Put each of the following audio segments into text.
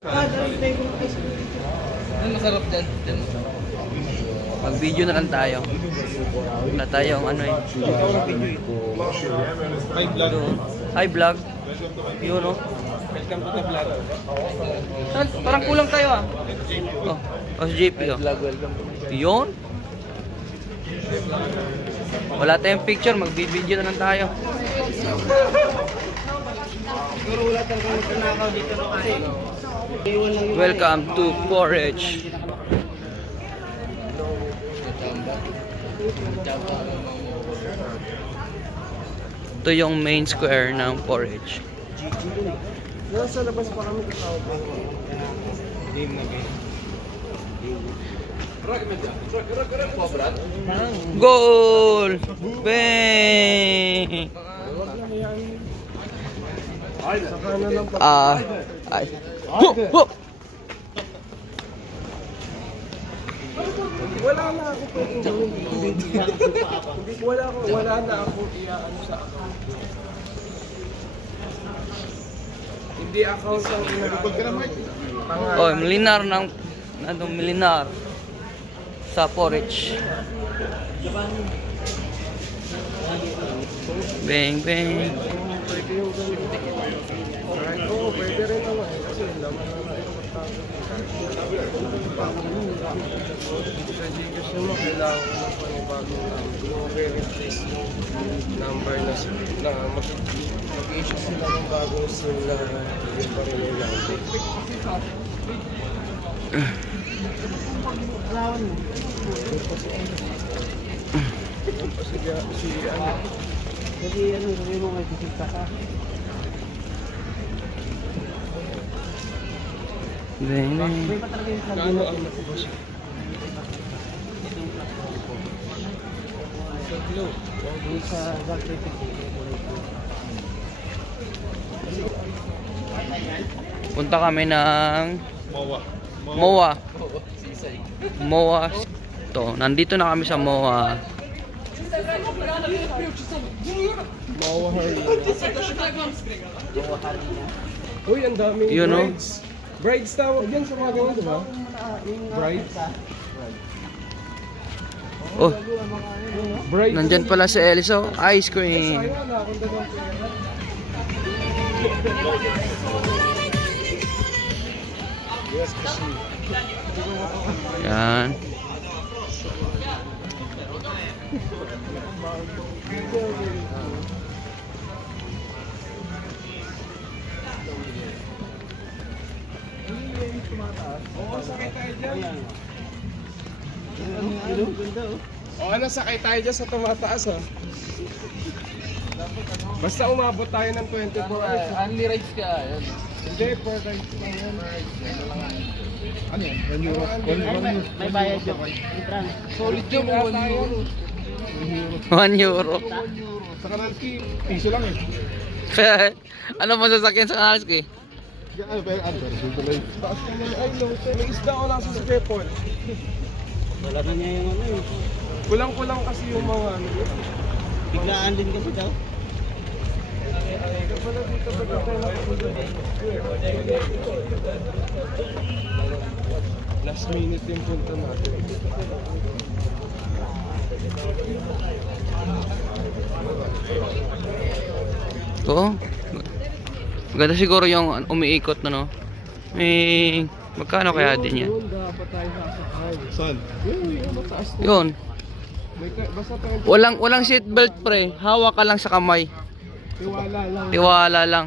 Ano masarap dyan? Mag-video na lang tayo. Wala tayong ano eh. Hi vlog. Hi vlog. Yun o. Welcome to the vlog. Parang kulang tayo ah. Oh, si JP oh. Yun. Wala tayong picture. Mag-video na lang tayo. Siguro wala talagang magkanakaw dito no kasi Welcome to Forage. Ito yung main square ng Forage. nasa labas pa kami kasama pa. Game na game. Goal! Bang! Saka na lang pa. Ay. Ho! Ho! Wala na ako po. Wala na ako iaano sa account. Hindi account ang pangalan. Oh, milinar ng milinar sa Forage. Bang bang. Pwede yung ganun. Oo, pwede rin naman eh. Kasi laman na ito sa Gcash naman, kailangan ko ng panibagong number. Yung verify yung number na mag-issue sila ng bagong SIM na yung pa rin yung number. Kasi ano, sabi mo may bisita ka. Bang bang. May pa talaga yung sabi mo. Sa Punta kami ng Mowa. MOA. MOA. To, nandito na kami sa MOA. Uy, ang daming Yun, no? brides. Brides tawag yan sa mga ganun, diba? Brides. Oh, Brides. nandyan pala si Eliso. Ice cream. Sayang na akong dalawang pera. Yes, kasi. Yan. O ano, sakay tayo dyan sa tumataas ha. Basta umabot tayo ng 24 hours. Only rides ka. Hindi, per ride lang yan. Ano yan? 1 euro. 1 euro. May bayad yun. Solid yung Kaya tayo. 1 euro. Sa Kanalski, piso lang eh. Ano mo sasakyan sa Kanalski? Ano pero dito lang. Taas naman. Ay, no. May isda ko lang sa Skepol. Wala na niya yung ano eh. Kulang-kulang kasi yung mga ano. Biglaan din kasi daw. Pala dito ba tayo nakapunta? Last minute yung punta natin. Oo. Maganda siguro yung umiikot na no. Magkano kaya din yan? Yun, dapat tayo sasakay. Saan? Yung mataas na. Yun. Basta tayo Walang seatbelt pre. Hawak ka lang sa kamay. tiwala lang. Tiwala lang.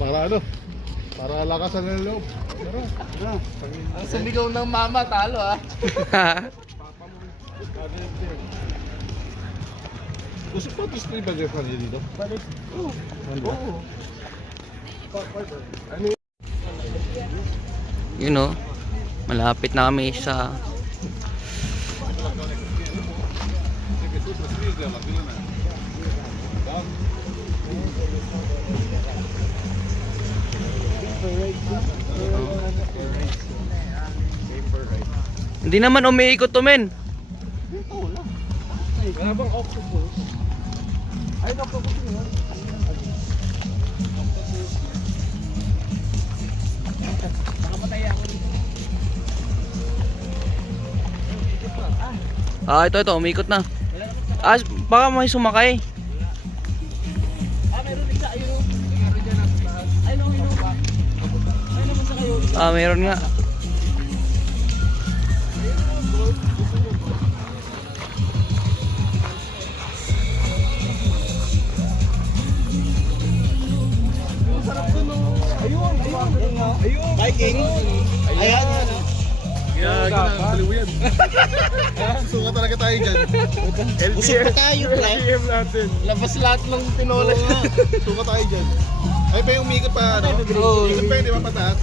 Para ano? Para lakasan ng loob. Tara. Ang sumigaw ng mama, talo ah. Gusto ko distrib ba yung kanila dito? Balik. Oo. Oo. Ano You know, malapit na kami sa Hindi naman umiikot to men. Wala bang octopus? Ah, ito, umikot na. Ah, baka may sumakay. Ah, meron nga. Viking. Ayan. Kaya baliw yan. Suka talaga tayo dyan. Busog pa tayo, pre. natin. Labas lahat ng tinola. Suka tayo dyan. Ay pa yung umikot pa ano? Umikot pa yun, di ba pataas?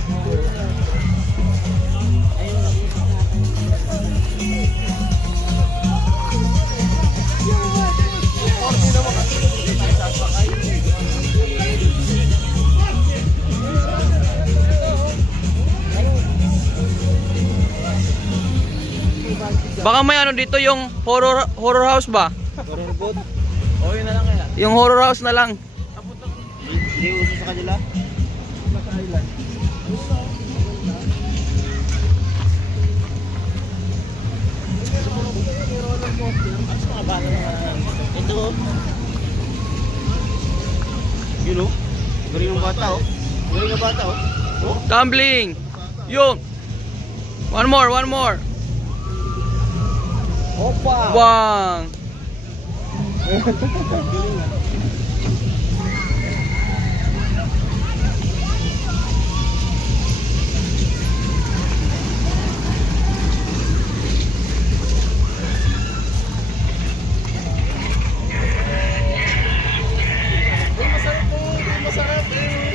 Baka may ano dito yung horror house ba? Horror boat. O, yun na lang kaya. Yung horror house na lang. Hindi uso sa kanila. Ito oh. Yun oh. Galing ng bata oh. Galing ng bata oh. Oh. Tumbling. Yung. One more. Opa! Bang.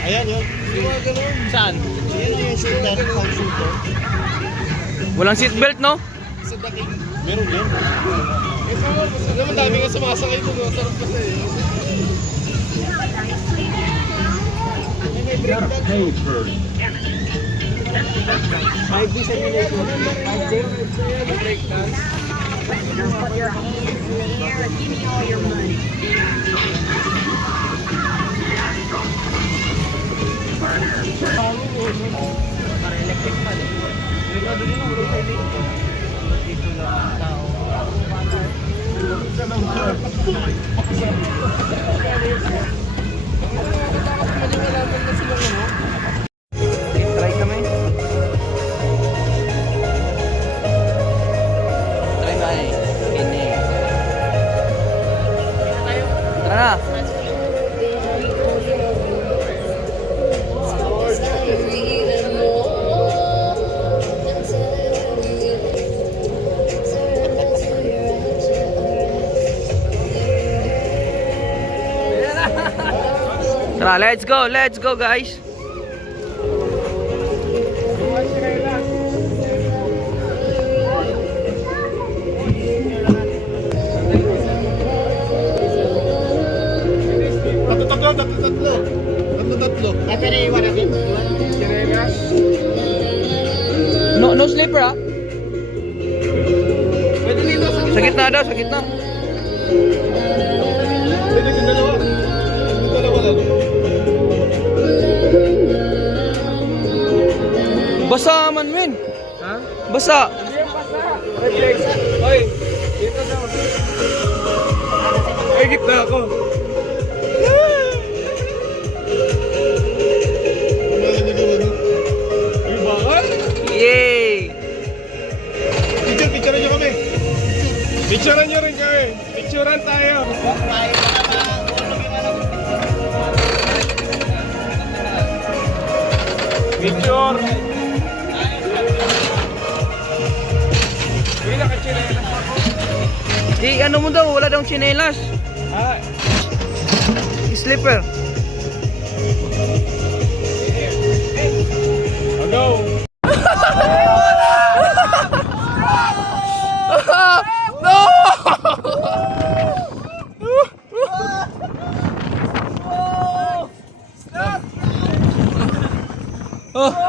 Ayan yun. Saan? Ayan yung shooter. Sound shooter. Walang seatbelt, no? Meron yun. Naman dami nga sumasakay doon. Masarap kasi. Five days a minute. 5 days. Break dance. Put your hands in the air and give me all your money. Electric pa din. Delikado din ang ulo sa dito. Dito lang tao. Try kami. Try na eh. Ini. Tara na. Tara, let's go guys. Tatlo. Ay, pero iwan natin. No slipper ah. Pwede dito sa Sa gitna daw, sa gitna. Pwede yung dalawa. Yung dalawa lang. Basa man, Win. Ha? Basa. Reflex. Oy, dito na. Ay, gitna ako. Ay, bakit? Yay! Picture nyo kami. Picturean nyo rin kami. Picturean tayo. Picture. Uy, nakachinelas ako. Ano mo daw, wala daw tsinelas. Ah, Slipper. go. Oh.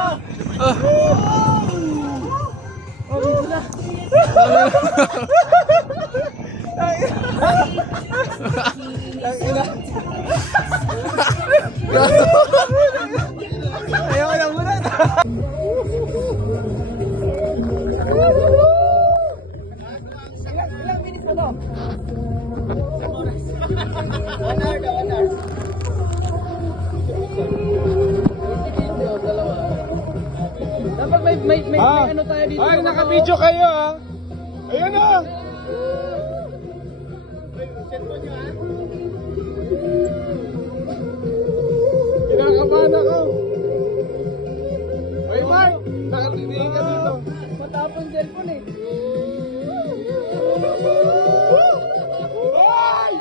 Ayoko lang muna. Dapat may ano tayo dito. Ay, naka-video kayo ha. Ayan na. Kinakabahan ako. Ay, Mark. Nakatingin ka dito. Matapang cellphone eh. Ay!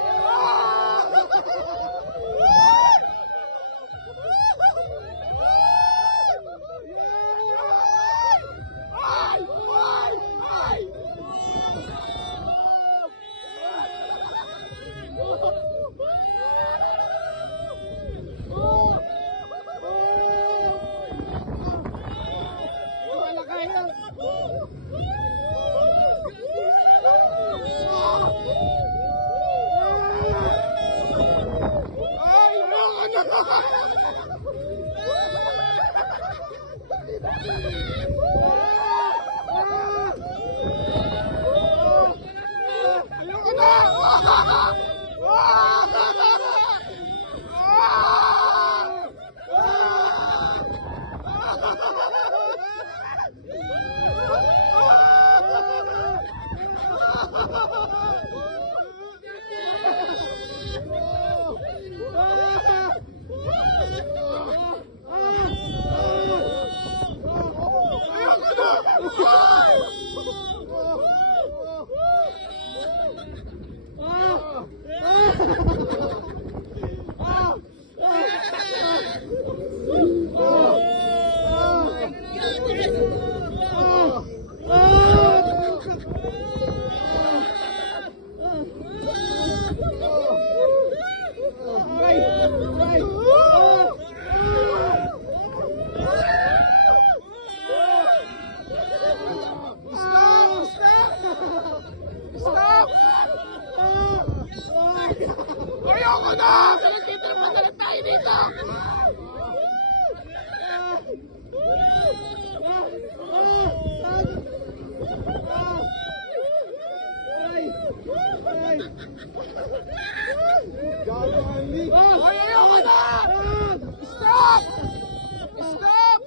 Ayoko na! Nagkita pa na tayo dito! Ay, ayoko na! Stop! Stop!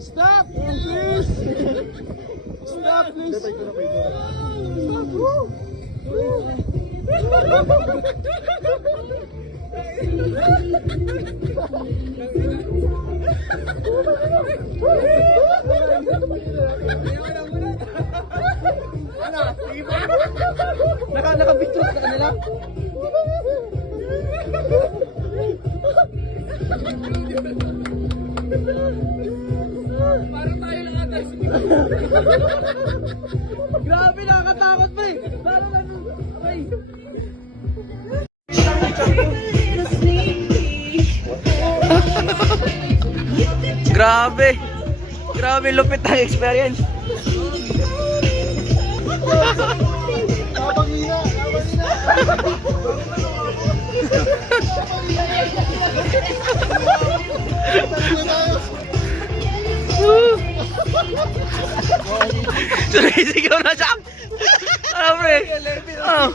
Stop! Please! Stop, please! Naka-picture sa kanila. Para tayo lang ata sa Grabe, nakakatakot pa eh. Lalo na nung... Ay. Grabe. Grabe, lupit ang experience. Sumisigaw na siya. Ano pre? Oh.